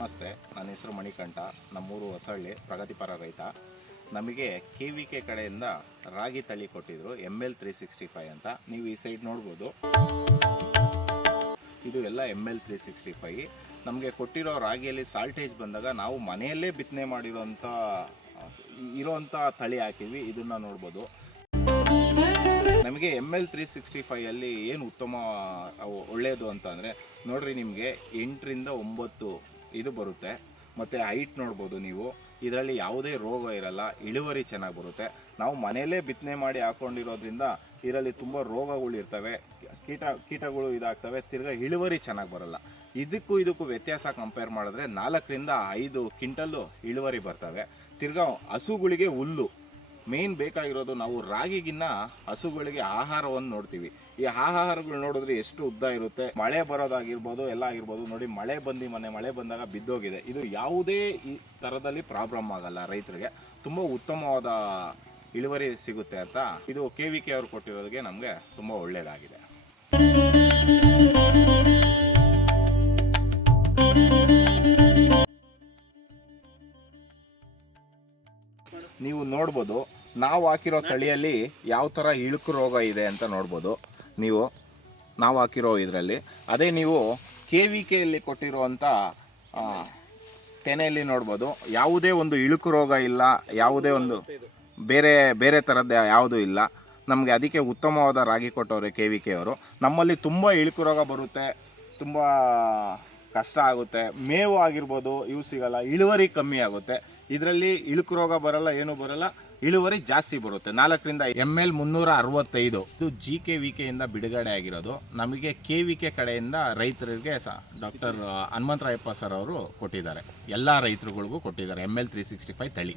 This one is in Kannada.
ನಮಸ್ತೆ ನನ್ನ ಹೆಸರು ಮಣಿಕಂಠ, ನಮ್ಮೂರು ಹೊಸಳ್ಳಿ ಪ್ರಗತಿಪರ ರೈತ. ನಮಗೆ ಕೆ ವಿ ಕೆ ಕಡೆಯಿಂದ ರಾಗಿ ತಳಿ ಕೊಟ್ಟಿದ್ರು M L three sixty five ಅಂತ. ನೀವು ಈ ಸೈಡ್ ನೋಡ್ಬೋದು. ಇದು ಎಲ್ಲ M L three sixty five ನಮಗೆ ಕೊಟ್ಟಿರೋ ರಾಗಿಯಲ್ಲಿ ಸಾಲ್ಟೇಜ್ ಬಂದಾಗ ನಾವು ಮನೆಯಲ್ಲೇ ಬಿತ್ತನೆ ಮಾಡಿರೋಂಥ ಇರೋಂಥ ತಳಿ ಹಾಕಿದ್ವಿ, ಇದನ್ನು ನೋಡ್ಬೋದು. ನಮಗೆ ಎಂ ಎಲ್ ತ್ರೀ ಸಿಕ್ಸ್ಟಿ ಫೈಯಲ್ಲಿ ಏನು ಉತ್ತಮ ಒಳ್ಳೆಯದು ಅಂತಂದರೆ ನೋಡ್ರಿ ನಿಮಗೆ ಎಂಟರಿಂದ ಒಂಬತ್ತು ಇದು ಬರುತ್ತೆ. ಮತ್ತು ಹೈಟ್ ನೋಡ್ಬೋದು ನೀವು. ಇದರಲ್ಲಿ ಯಾವುದೇ ರೋಗ ಇರಲ್ಲ. ಇಳುವರಿ ಚೆನ್ನಾಗಿ ಬರುತ್ತೆ. ನಾವು ಮನೆಯಲ್ಲೇ ಬಿತ್ತನೆ ಮಾಡಿ ಹಾಕ್ಕೊಂಡಿರೋದ್ರಿಂದ ಇದರಲ್ಲಿ ತುಂಬ ರೋಗಗಳು ಇರ್ತವೆ. ಕೀಟ, ಕೀಟಗಳು ಇದಾಗ್ತವೆ. ತಿರ್ಗಾ ಇಳುವರಿ ಚೆನ್ನಾಗಿ ಬರಲ್ಲ. ಇದಕ್ಕೂ ಇದಕ್ಕೂ ವ್ಯತ್ಯಾಸ ಕಂಪೇರ್ ಮಾಡಿದ್ರೆ ನಾಲ್ಕರಿಂದ ಐದು ಕ್ವಿಂಟಲ್ಲು ಇಳುವರಿ ಬರ್ತವೆ. ತಿರ್ಗಾ ಹಸುಗಳಿಗೆ ಹುಲ್ಲು. ಮೇನ್ ಬೇಕಾಗಿರೋದು ನಾವು ರಾಗಿಗಿನ್ನ ಹಸುಗಳಿಗೆ ಆಹಾರವನ್ನು ನೋಡ್ತೀವಿ. ಈ ಆಹಾರಗಳು ನೋಡಿದ್ರೆ ಎಷ್ಟು ಉದ್ದ ಇರುತ್ತೆ, ಮಳೆ ಬರೋದಾಗಿರ್ಬೋದು, ಎಲ್ಲ ಆಗಿರ್ಬೋದು, ನೋಡಿ ಮಳೆ ಬಂದು ಮೊನ್ನೆ ಮಳೆ ಬಂದಾಗ ಬಿದ್ದೋಗಿದೆ. ಇದು ಯಾವುದೇ ಈ ಥರದಲ್ಲಿ ಪ್ರಾಬ್ಲಮ್ ಆಗಲ್ಲ ರೈತರಿಗೆ. ತುಂಬ ಉತ್ತಮವಾದ ಇಳುವರಿ ಸಿಗುತ್ತೆ ಅಂತ ಇದು ಕೆ ವಿ ಕೆ ಅವರು ಕೊಟ್ಟಿರೋದಕ್ಕೆ ನಮಗೆ ತುಂಬ ಒಳ್ಳೆಯದಾಗಿದೆ ನೀವು ನೋಡ್ಬೋದು ನಾವು ಹಾಕಿರೋ ತಳಿಯಲ್ಲಿ ಯಾವ ಥರ ಇಳುಕು ರೋಗ ಇದೆ ಅಂತ ನೋಡ್ಬೋದು. ನೀವು ನಾವು ಹಾಕಿರೋ ಇದರಲ್ಲಿ. ಅದೇ ನೀವು ಕೆ ವಿ ಕೆಯಲ್ಲಿ ಕೊಟ್ಟಿರುವಂಥ ತೆನೆಯಲ್ಲಿ ನೋಡ್ಬೋದು. ಯಾವುದೇ ಒಂದು ಇಳುಕು ರೋಗ ಇಲ್ಲ, ಯಾವುದೇ ಒಂದು ಬೇರೆ ಬೇರೆ ಥರದ್ದು ಯಾವುದೂ ಇಲ್ಲ. ನಮಗೆ ಅದಕ್ಕೆ ಉತ್ತಮವಾದ ರಾಗಿ ಕೊಟ್ಟವರು ಕೆ ವಿ ಕೆ ಅವರು. ನಮ್ಮಲ್ಲಿ ತುಂಬ ಇಳುಕು ರೋಗ ಬರುತ್ತೆ. ತುಂಬ ಕಷ್ಟ ಆಗುತ್ತೆ. ಮೇವು ಆಗಿರ್ಬೋದು, ಇವು ಸಿಗಲ್ಲ. ಇಳುವರಿ ಕಮ್ಮಿ ಆಗುತ್ತೆ. ಇದರಲ್ಲಿ ಇಳುಕು ರೋಗ ಬರಲ್ಲ, ಏನು ಬರಲ್ಲ. ಇಳುವರಿ ಜಾಸ್ತಿ ಬರುತ್ತೆ. ನಾಲ್ಕರಿಂದ ಎಂ ಎಲ್ ಮುನ್ನೂರ ಅರವತ್ತೈದು ಇದು ಜಿ ಕೆ ವಿ ಕೆಯಿಂದ ಬಿಡುಗಡೆ ಆಗಿರೋದು. ನಮಗೆ ಕೆ ವಿ ಕೆ ಕಡೆಯಿಂದ ರೈತರಿಗೆ ಸ, ಡಾಕ್ಟರ್ ಹನುಮಂತರಾಯಪ್ಪ ಸರ್ ಅವರು ಕೊಟ್ಟಿದ್ದಾರೆ. ಎಲ್ಲ ರೈತರುಗಳಿಗೂ ಕೊಟ್ಟಿದ್ದಾರೆ. M L three sixty five ತಳಿ.